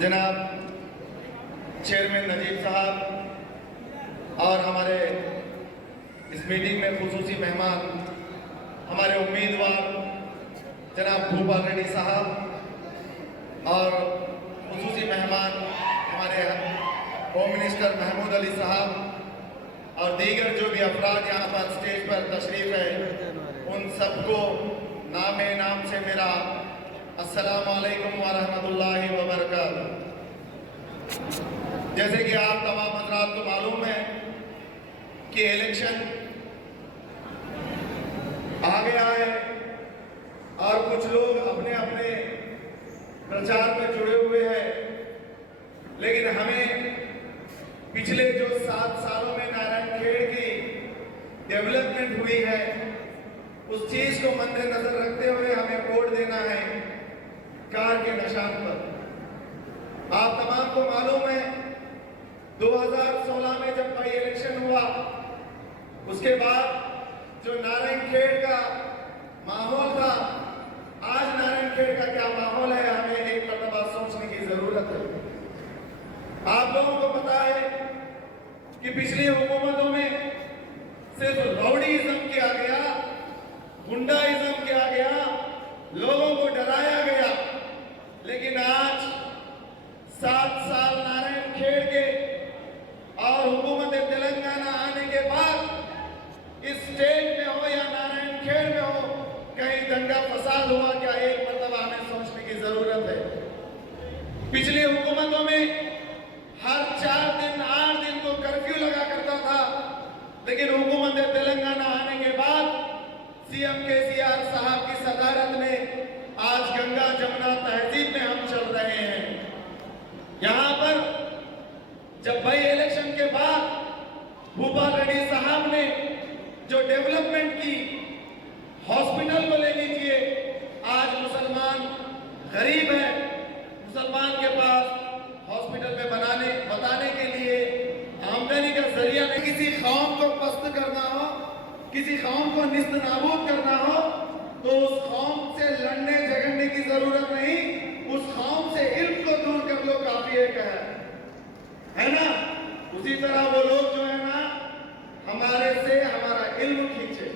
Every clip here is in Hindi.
जनाब चेयरमैन नजीब साहब और हमारे इस मीटिंग में खुसूसी मेहमान हमारे उम्मीदवार जनाब भूपाल रेड्डी साहब और खुसूसी मेहमान हमारे होम मिनिस्टर महमूद अली साहब और दीगर जो भी अफराद यहाँ पर स्टेज पर तशरीफ है उन सबको नाम से मेरा अस्सलाम वालेकुम व रहमतुल्लाहि व बरकातुहू। जैसे कि आप तमाम हज़रात को मालूम है कि इलेक्शन आ गया है और कुछ लोग अपने अपने प्रचार में जुड़े हुए हैं, लेकिन हमें पिछले जो 7 सालों में नारायणखेड़ की डेवलपमेंट हुई है उस चीज को मद्देनजर रखते हुए हमें वोट देना है कार के निशान पर। आप तमाम को मालूम है 2016 में जब बाई इलेक्शन हुआ उसके बाद जो नारायणखेड़ का माहौल था, आज नारायणखेड़ का क्या माहौल है हमें एक मरतबा सोचने की जरूरत है। आप लोगों को पता है कि पिछली हुकूमतों में सिर्फ राउडीइज्म किया गया, गुंडाइज्म किया गया, लोगों को डराया गया, लेकिन आज 7 साल नारायणखेड़ के और हुकूमत तेलंगाना आने के बाद इस स्टेट में हो या नारायणखेड़ में हो कहीं दंगा फसाद हुआ क्या, एक मरतबा हमें सोचने की जरूरत है। पिछली हुकूमतों में हर 4 दिन 8 दिन को कर्फ्यू लगा करता था, लेकिन हुकूमत तेलंगाना आने के बाद सीएम केसीआर साहब की सदारत में आज गंगा जमुना तहजीब में हम चल रहे हैं। यहाँ पर जब बाई इलेक्शन के बाद भूपाल रेड्डी साहब ने जो डेवलपमेंट की, हॉस्पिटल को ले लीजिए, आज मुसलमान गरीब है, मुसलमान के पास हॉस्पिटल में बताने के लिए आमदनी का जरिया नहीं। किसी कौम को पस्त करना हो, किसी कौम को निस्त नाबूद करना हो तो उस कौम से लड़ने झगड़ने की जरूरत नहीं, उस कौम से इल्म को दूर कर लो, काफी है ना। उसी तरह वो लोग जो है ना हमारे से हमारा इल्म खींचे,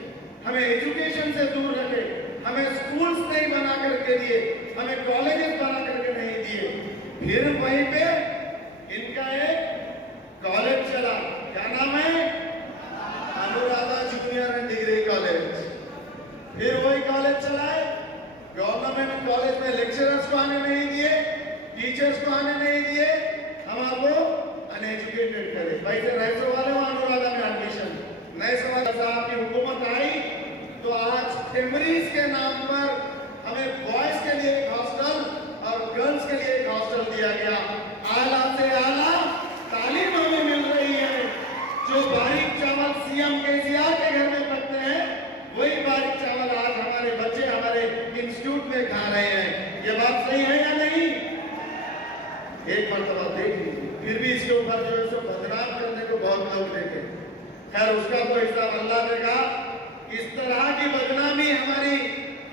हमें एजुकेशन से दूर रखे, हमें स्कूल्स नहीं बना करके दिए, हमें कॉलेजेस बना करके नहीं दिए, फिर वहीं पे इनका एक कॉलेज चला, क्या नाम है, Anuradha junior and degree college. फिर वही कॉलेज चलाए, गवर्नमेंट कॉलेज में लेक्चरर्स को आने नहीं दिए, टीचर्स को आने नहीं दिए, हम आपको अनएजुकेटेड करे। पैसे रईसों वाले वहां अनुराधा में एडमिशन नए समाज साहब की हुकूमत आई तो आज टेमरीज के नाम पर हमें बॉयज के लिए एक हॉस्टल और गर्ल्स के लिए एक हॉस्टल दिया गया। आला से आला तालीम हमें मिल रही है। जो बारीक चावल सीएम केसीआर के घर में पकते हैं वही बारीक चावल आज हमारे बच्चे हमारे इंस्टीट्यूट में खा रहे हैं। ये बात सही है या नहीं? एक मरतबा देख लीजिए, फिर भी इसके ऊपर जो है सो बदनाम करने को बहुत लोग देखे। खैर उसका तो हिसाब अल्लाह देगा। इस तरह की बदनामी हमारी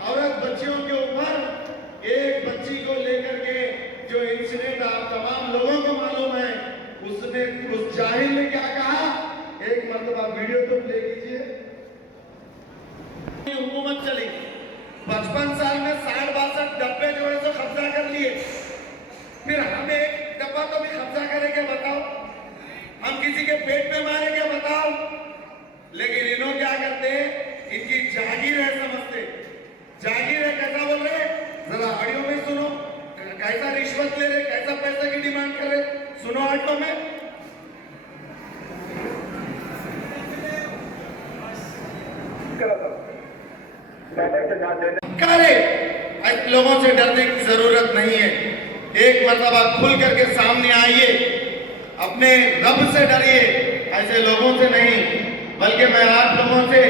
औरत बच्चियों के ऊपर, एक बच्ची को लेकर के जो इंसिडेंट आप तमाम लोगों को मालूम है, उसने उस जाहिल ने क्या कहा, एक मरतबा वीडियो तो प्ले कीजिए। हुकूमत चली 55 साल में 60-62 डब्बे जो है सो कब्जा कर लिए, फिर हम एक डब्बा तो भी कब्जा करेंगे बताओ, हम किसी के पेट में मारेंगे बताओ। लेकिन इन्हों क्या करते हैं, इनकी जागीर है समझते, जागीर है कैसा बोल रहे, जरा ऑडियो में सुनो, कैसा रिश्वत ले रहे, कैसा पैसे की डिमांड कर रहे, सुनो ऑडियो में। करे लोगों से डरने की जरूरत नहीं है। एक मरतबा खुल करके सामने आइए, अपने रब से डरिए, ऐसे लोगों से नहीं। बल्कि मैं आप लोगों से,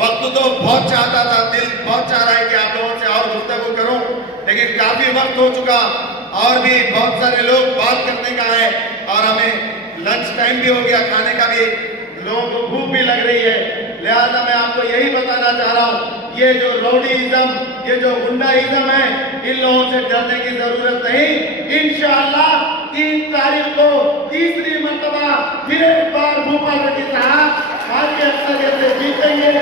वक्त तो बहुत चाहता था, दिल बहुत चाह रहा है कि आप लोगों से और गुफ्तगू करूं, लेकिन काफी वक्त हो चुका और भी बहुत सारे लोग बात करने का है और हमें लंच टाइम भी हो गया, खाने का भी, लोगों को भूख भी लग रही है। लिहाजा मैं आपको यही बताना चाह रहा हूं ये जो रौडीइज्म, ये जो गुंडाइज्म है, इन लोगों से डरने की जरूरत नहीं। इंशाअल्लाह 3 तारीख को तीसरी मर्तबा फिर एक बार भूपाल के साथ भारी अक्सरियत से जीतेंगे।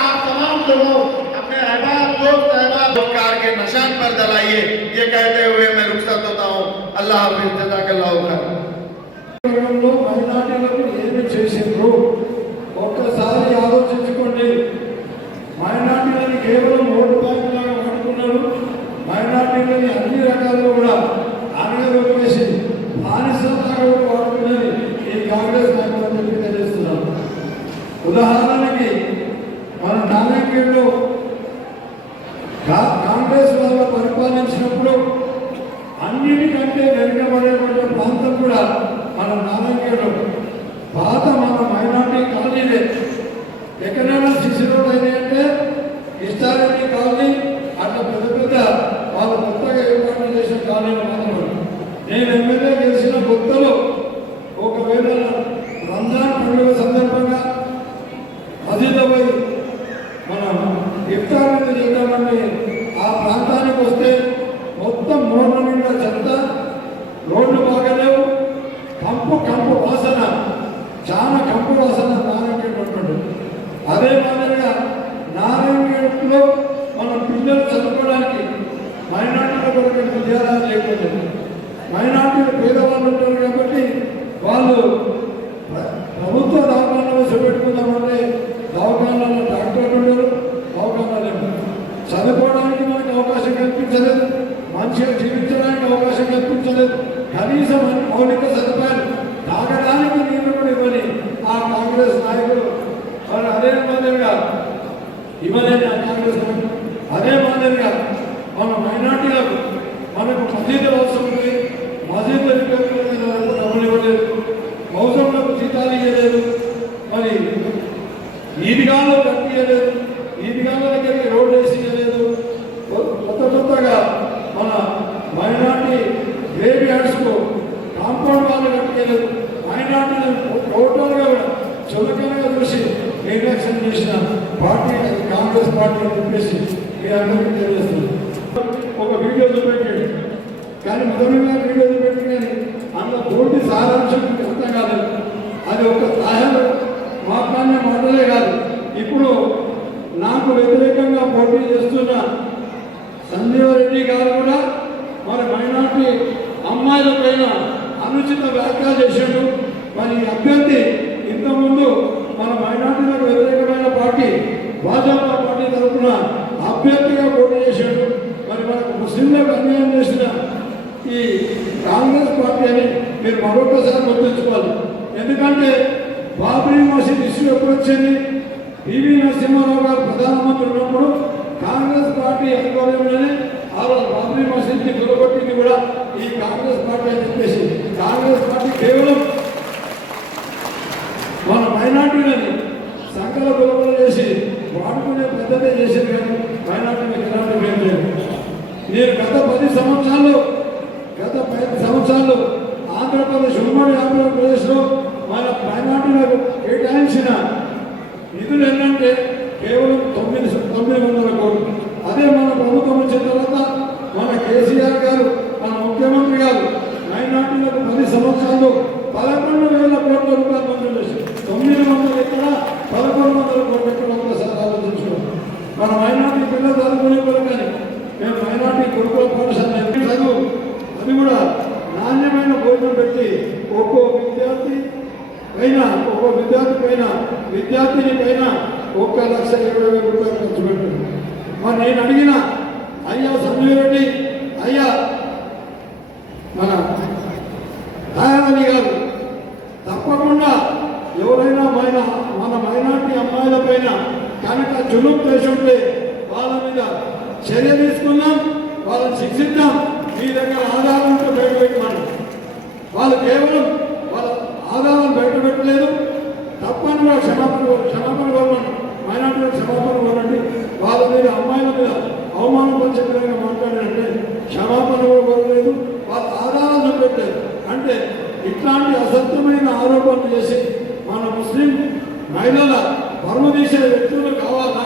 आप तमाम लोगों अपने अहबाब दोस्त अहबाब कार के निशान पर दलाइए। ये कहते हुए मैं रुखसत होता हूँ। अल्लाह हाफिज़, जज़ाकल्लाहु खैर। మైనార్టీలకు ఏమి చేసిండ్రు ఒక్కసారి ఆలోచించుకోండి. మైనార్టీలని కేవలం ఓటు బ్యాంకు లాగా వాడుకున్నారు. మైనార్టీలని అన్ని రకాలుగా కూడా అణగదొక్కేసి బానిసలాగా వాడుకున్నది ఈ కాంగ్రెస్ నాయకులు అని చెప్పి తెలియజేస్తున్నాను. ఉదాహరణకి మన నారాయణగఢ్లో కాంగ్రెస్ వాళ్ళు పరిపాలించినప్పుడు అన్నిటికంటే వెనుకబడేటువంటి ప్రాంతం కూడా మన నారాయణగఢ్ పాత మన మైనార్టీ కాలనీలే. ఎక్కడైనా సిసి రోడ్ అయినాయంటే ఇష్టారెడ్డి కాలనీ, అట్లా పెద్ద పెద్ద వాళ్ళు కొత్తగా ఏర్పాటు చేసిన కాలనీలు మాత్రమే. నేను ఎమ్మెల్యే గెలిచిన కొత్తలో ఒకవేళ రంజాన్ పండుగ సందర్భంగా ఆదిలాబాద్ మనం ఇఫ్తార్ చేద్దామని ఆ ప్రాంతానికి వస్తే మొత్తం రోడ్ల నిండా చెత్త, రోడ్లు బాగాలేవు, కంపు వాసన, చాలా కంపు వాసన నారాయణగఢ్ ఉంటుంది. అదే మాదిరిగా నారాయణగఢ్లో మన పిల్లలు చదువుకోవడానికి మైనార్టీల కొరకు విద్యాలయాలు లేకపోతే, మైనార్టీలు పేదవాళ్ళు ఉంటారు కాబట్టి వాళ్ళు ప్రభుత్వ దవాఖానాలో చూపెట్టుకుందామంటే దవాఖానాలో డాక్టర్లు ఉండరు, దవాఖానాలు చదువుకోవడానికి మనకు అవకాశం కల్పించలేదు, మంచిగా జీవించడానికి అవకాశం కల్పించలేదు, కనీసం మౌలిక సదుపాయాలు తాగడానికి నీళ్ళు కూడా ఇవ్వని ఆ కాంగ్రెస్ నాయకులు. మరి అదే మాదిరిగా ఇవ్వలేని ఆ కాంగ్రెస్ నాయకులు అదే మాదిరిగా మన మైనార్టీలకు మనకు మసీదులు అవసరం ఉంది, మసీదుల డబ్బులు ఇవ్వలేదు, మౌసంలకు జీతాలు ఇవ్వలేదు, మరి ఈదిగాలు కట్టియలేదు, ఈదిగాల దగ్గరికి రోడ్డు వేసి ఇవ్వలేదు, కొత్తగా మన మైనార్టీ గ్రేవ్ యార్డ్స్కు కాంపౌండ్ వాళ్ళు కట్టలేదు. మైనార్టీలు టోటల్గా చులకనగా చూసి నిర్లక్ష్యం చేసిన పార్టీ కాంగ్రెస్ పార్టీ అని చెప్పేసి మీ అందరికీ తెలియజేస్తుంది. ఒక వీడియో చూపెట్టాడు, కానీ మొదలుగా వీడియో చూపెట్టి కానీ అందులో పూర్తి సారాంశం అర్థం కాలేదు. అది ఒక తాహలు మాట్లాడిన మాటలే కాదు. ఇప్పుడు నాకు వ్యతిరేకంగా పోటీ చేస్తున్న సంజీవ్ రెడ్డి గారు కూడా మరి మైనార్టీ అమ్మాయిల పైన అనుచిత వ్యాఖ్యలు చేశాడు. మరి అభ్యర్థి ఇంతకుముందు మన మైనార్టీలకు వ్యతిరేకమైన పార్టీ భాజపా పార్టీ తరఫున అభ్యర్థిగా పోటీ చేశాడు. మరి మనకు ముస్లింలకు అన్యాయం చేసిన ఈ కాంగ్రెస్ పార్టీ అని మీరు మరొకసారి గుర్తుంచుకోవాలి. ఎందుకంటే బాబ్రీ మసీద్ ఇష్యూ ఎప్పుడు వచ్చింది? పివి నరసింహారావు గారు ప్రధానమంత్రి ఉన్నప్పుడు కాంగ్రెస్ పార్టీ ఆధ్వర్యంలోనే ఆ బాబ్రీ మసీద్ని కూలగొట్టింది కూడా ఈ కాంగ్రెస్ పార్టీ అని చెప్పేసి కాంగ్రెస్ పార్టీ కేవలం మన మైనార్టీలని సంకల కులబలు చేసి వాడుకునే పెద్దదే చేసేది కానీ మైనార్టీలకు ఎలాంటి ఏం లేదు. నేను గత 10 సంవత్సరాలు ఆంధ్రప్రదేశ్ ఉమ్మడి ఆంధ్రప్రదేశ్లో మన మైనార్టీలకు కేటాయించిన నిధులు ఏంటంటే కేవలం 900 కోట్లు. అదే మన ప్రభుత్వం వచ్చిన తర్వాత మన కేసీఆర్ గారు, మన ముఖ్యమంత్రి గారు మైనార్టీలకు 10 సంవత్సరాలు 11,000 కోట్ల రూపాయలు మంజూరు చేశారు. 900 ఎక్కడ, 1100 కోట్లు ఎక్కడ ఒకసారి ఆలోచించుకోండి. మన మైనార్టీ పిల్లలు చదువుకునే వాళ్ళు కానీ మేము మైనార్టీ గురుకుల పాఠశాల చదువు అది కూడా నాణ్యమైన భోజనం పెట్టి ఒక్కో విద్యార్థి పైన విద్యార్థిని పైన 1,20,000 రూపాయలు ఖర్చు పెట్టింది. మరి నేను అడిగిన అయ్యా సంజయ్ రెడ్డి, అయ్యా మన దయానంది గారు తప్పకుండా ఎవరైనా మన మైనార్టీ అమ్మాయిల పైన కనుక జులుం చేసి ఉంటే వాళ్ళ మీద చర్య తీసుకుందాం, వాళ్ళని శిక్షిద్దాం. మీ దగ్గర ఆధారం ఉంటే బయట పెట్టమని వాళ్ళు కేవలం వాళ్ళ ఆధారం బయట పెట్టలేదు. తప్పని కూడా క్షమాపణ కోరమని మైనార్టీలకు క్షమాపణ కోరండి. వాళ్ళ మీద అమ్మాయిల మీద అవమానపరిచే విధంగా మాట్లాడారంటే క్షమాపణ కూడా కోరలేదు. వాళ్ళ ఆధారాలు చూపెట్టారు. అంటే ఇట్లాంటి అసత్యమైన ఆరోపణలు చేసి మన ముస్లిం మహిళల పరువు తీసే వ్యక్తులు కావాలా?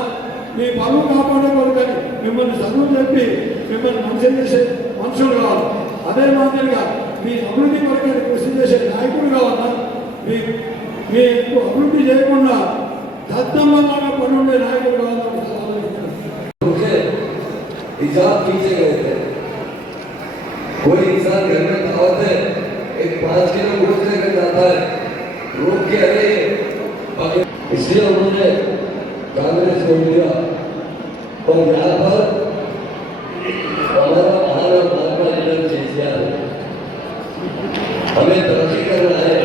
మీ పనులు కాపాడేవారు కానీ మిమ్మల్ని చదువు చెప్పి మిమ్మల్ని మంచి చేసే మనుషులు కావాలి. అదే మాదిరిగా మీ అభివృద్ధి కొరకే కృషి చేసే నాయకుడు కావాలన్నా మీ అభివృద్ధి చేయకుండా దత్తమ్మలాగా పనుండే నాయకుడు కావాలని हिसाब खींचे गए थे। कोई इंसान घर में दावत है, एक 5 किलो गोश्त लेकर जाता है, रोक के अरे इसलिए उन्होंने कांग्रेस को दिया। और यहाँ पर हमारा महात्मा लीडर केसीआर हमें तरक्की करना है,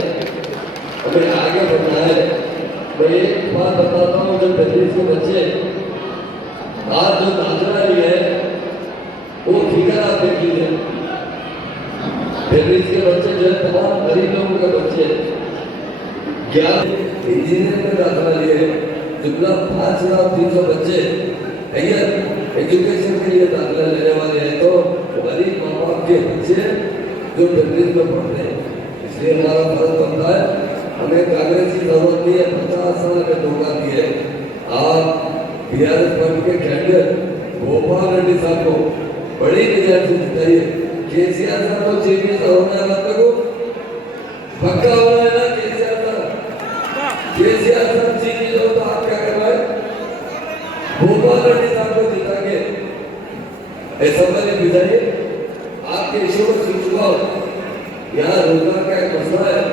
हमें आगे बढ़ना है। मैं एक बात बताता हूँ, जब तकलीफ के बच्चे आज जो दाखिला लिए है वो फिगर आप देख लीजिए। पेरिस के बच्चे जो है तमाम गरीब लोगों के बच्चे 11 इंजीनियर में दाखिला लिए, जुमला 5,300 बच्चे हायर एजुकेशन के लिए दाखिला लेने वाले हैं। तो गरीब माँ बाप के बच्चे जो पेरिस में पढ़ते हैं, इसलिए हमारा फर्ज बनता है, हमें कांग्रेस की जरूरत नहीं है। 50 साल में धोखा दिए। आप बीआरएस पार्टी के कैंडिडेट गोपाल रेड्डी साहब को बड़ी मेजॉरिटी से जिताइए। केसीआर साहब को चीफ मिनिस्टर होने वाला को पक्का हो रहा है ना। केसीआर साहब चीफ मिनिस्टर हो तो आप क्या करवाए? गोपाल रेड्डी साहब को जिता के असेंबली में भिजाइए। आपके इशू को सुझाव, यहाँ रोजगार का एक मसला है,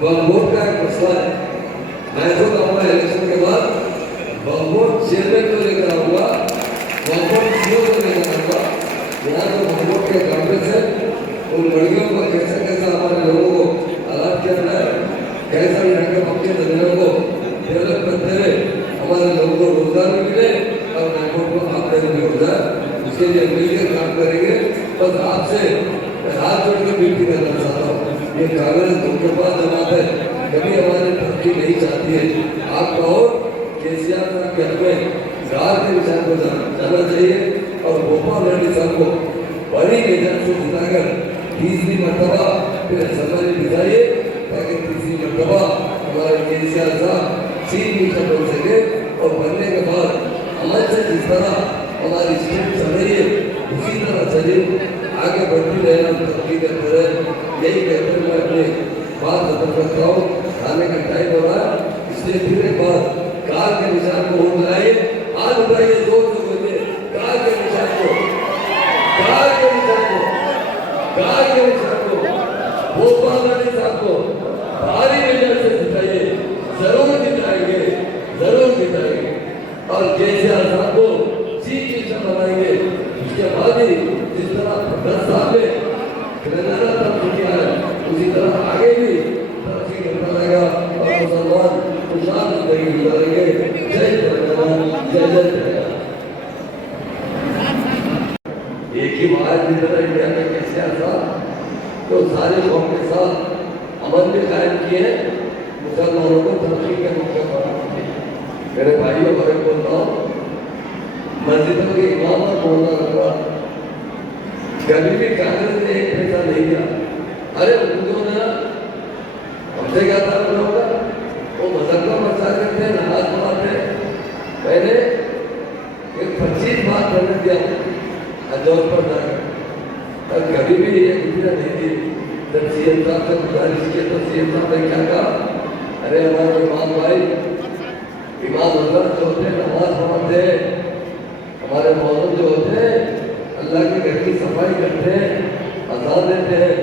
वोट का एक मसला है। मैं तो कहूँगा इलेक्शन के बाद बहुत चेयरमैन को लेकर आऊंगा, बहुत सीओ को लेकर आऊंगा। यहाँ तो बहुत के कॉम्प्लेक्स है, उन लड़कियों को कैसे कैसे हमारे लोगों को अलर्ट करना है, कैसे यहाँ के पक्के जमीनों को डेवलप करते हुए हमारे लोगों को रोजगार भी मिले और नागपुर को आमदनी भी हो जाए। उसके लिए मिलकर काम करेंगे। बस आपसे हाथ जोड़ के विनती करना चाहता हूँ, ये कांग्रेस धोखेबाज जमात है, कभी हमारी तरक्की नहीं चाहती है। आप कहो केसीआर साहब के हमें गार के विचार को जाना चाहिए और गोपाल रेड्डी साहब को बड़ी मेजॉरिटी से जिताकर तीसरी मरतबा फिर असेंबली भिजाइए, ताकि तीसरी मरतबा हमारे केसीआर साहब चीफ मिनिस्टर बन सके। और बनने के बाद अमल से जिस तरह हमारी स्टेट चल रही है उसी तरह चलिए, आगे बढ़ती रहना, तरक्की करते रहे। यही कहते हुए मैं अपनी बात खत्म करता हूँ। खाने का टाइम हो रहा है, इसलिए फिर एक बार कार के निशान को वोट लगाइए। आज उठाइए, जोर से बोलिए कार के निशान को, कार के निशान को, कार के निशान को, गोपाल रेड्डी साहब को भारी मेजॉरिटी से जिताइए। जरूर जिताएंगे, जरूर जिताएंगे। और केसीआर साहब को चीफ मिनिस्टर बनाएंगे। उसके बाद ही जिस तरह 10 साल में तेलंगाना तरक्की किया है, उसी तरह आगे भी तरक्की करता रहेगा और मुसलमान खुशहाल जिंदगी गुजारेंगे। जय तेलंगाना, जय जय तेलंगाना। एक ही महाराज की तरह इंडिया में केसीआर साहब तो सारे कौम के साथ अमन भी कायम किए, मुसलमानों को तरक्की के मौके पर मेरे भाइयों को बोलता हूँ, मस्जिदों के इमाम और मोहल्ला रखा कभी भी कांग्रेस ने एक पैसा नहीं दिया। अरे उनको ना हमसे क्या था होगा, वो मजहबा मचा करते हैं, नमाज पढ़ाते हैं। मैंने एक 25 बार करने दिया हजौर पर जाकर, और कभी भी ये रुपया नहीं दी। जब सीएम साहब से गुजारिश की तो सीएम साहब ने क्या कहा, अरे हमारे इमाम भाई, इमाम हजरत जो होते हैं नमाज पढ़ाते हैं, हमारे मौलवी जो होते हैं अल्लाह के घर की सफाई करते हैं, अज़ान देते हैं।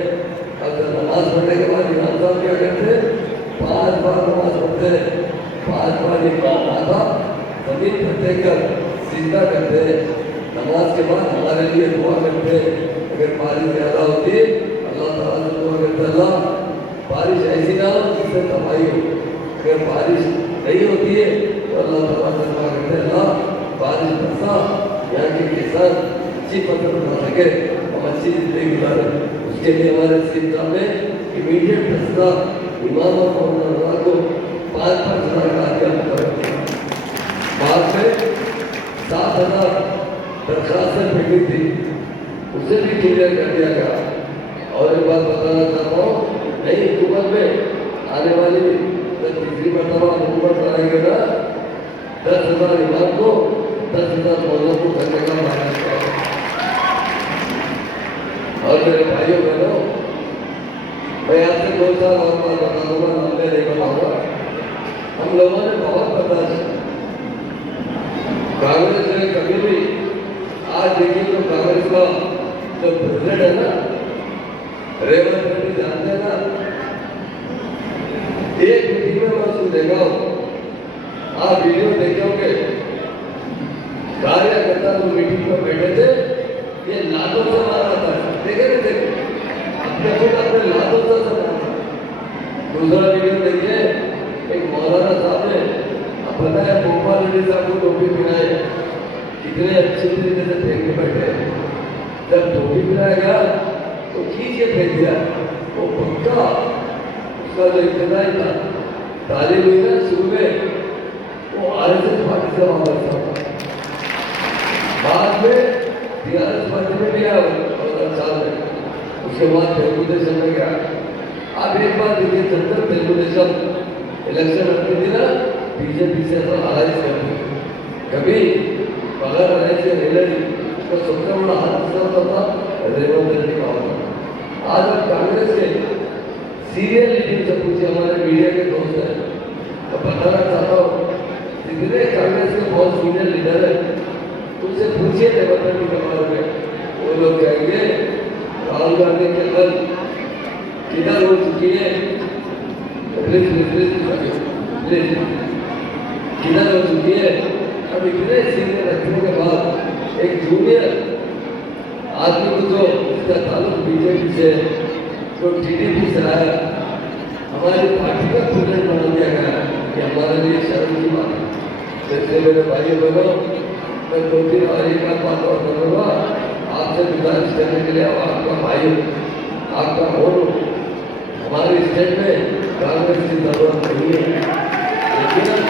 और जब नमाज पढ़ने के बाद इमाम साहब क्या करते हैं, 5 बार नमाज पढ़ते हैं, 5 बार इमाम माथा जमीन पर टेककर सिजदा करते हैं। नमाज के बाद हमारे लिए दुआ करते हैं। अगर बारिश ज़्यादा होती है अल्लाह ताला से दुआ करते हैं, अल्लाह बारिश ऐसी ना हो जिससे तबाही हो। अगर बारिश नहीं होती है तो अल्लाह ताला से दुआ करते हैं, अल्लाह बारिश बरसा, यहाँ के किसान अच्छी फसल बना सके, हम अच्छी जिंदगी गुजारे। उसके लिए हमारे सिलसिला में इमीडिएट फैसला इमाम और मौलाना को 5-5 हज़ार का दिया। बाद में 7,000 दरखास्तें भेजी थी, उसे भी क्लियर कर दिया गया। और एक बात बताना चाहता हूँ, नई हुकूमत में आने वाली जब तीसरी मरतबा हुकूमत बनाएंगे ना, 10,000 इमाम को 10,000 पौधों को करने का वादा किया है। और मेरे भाइयों बहनों, मैं आपसे 2 साल और बात बता दूंगा, लंबे नहीं बताऊंगा। हम लोगों ने बहुत बर्दाश्त किया। कांग्रेस ने कभी भी, आज देखिए तो कांग्रेस का जो प्रेसिडेंट है ना, रेवंत रेड्डी, जानते हैं ना, एक मीटिंग में मैं उसको देखा हूं, आप वीडियो देखे होंगे, कार्यकर्ता जो मीटिंग में बैठे थे, ये लातों से मारा था, देखे नहीं देखे, अपने खुद अपने लातों से मारा। दूसरा वीडियो देखिए, एक मौलाना साहब ने, अब पता है भोपाल रेड्डी साहब को टोपी पहनाए, कितने अच्छे तरीके से फेंक के बैठे। जब टोपी पहनाया गया तो खींच के फेंक दिया, वो पक्का उसका जो इतना ही था, तालीम हुई ना शुरू में, वो आरएसएस पार्टी से वापस था। बाद में टीआरएस पार्टी में भी आया 2004 में, उसके बाद तेलुगु देशम में गया। आप एक बात देखिए, जब तक तेलुगु देशम इलेक्शन रखती थी ना, बीजेपी से अलायंस करती थी, कभी बगैर अलायंस से नहीं लड़ी, तो सबसे बड़ा हादसा होता था रेवंत रेड्डी का होता। आज हम कांग्रेस के सीनियर लीडर से पूछे, हमारे मीडिया के दोस्त हैं, तो बताना चाहता हूँ, जितने कांग्रेस के बहुत सीनियर लीडर है, उनसे पूछिए रेवंत रेड्डी के बारे में, वो लोग कहेंगे राहुल गांधी के कल किधर हो चुकी है, प्लीज किधर हो चुकी है। अब इतने सीनियर रखने के बाद एक जूनियर आदमी को जो इसका ताल्लुक बीजेपी से, जो टीडीपी से आया, हमारी पार्टी का प्रेसिडेंट बना दिया गया, कि हमारे लिए शर्म की बात है। इसलिए मेरे भाइयों बहनों, मैं 2-3 बार एक बात और करूँगा, आपसे गुजारिश करने के लिए, आपका भाई, आपका वोट हमारे स्टेट में कांग्रेस की जरूरत नहीं है, लेकिन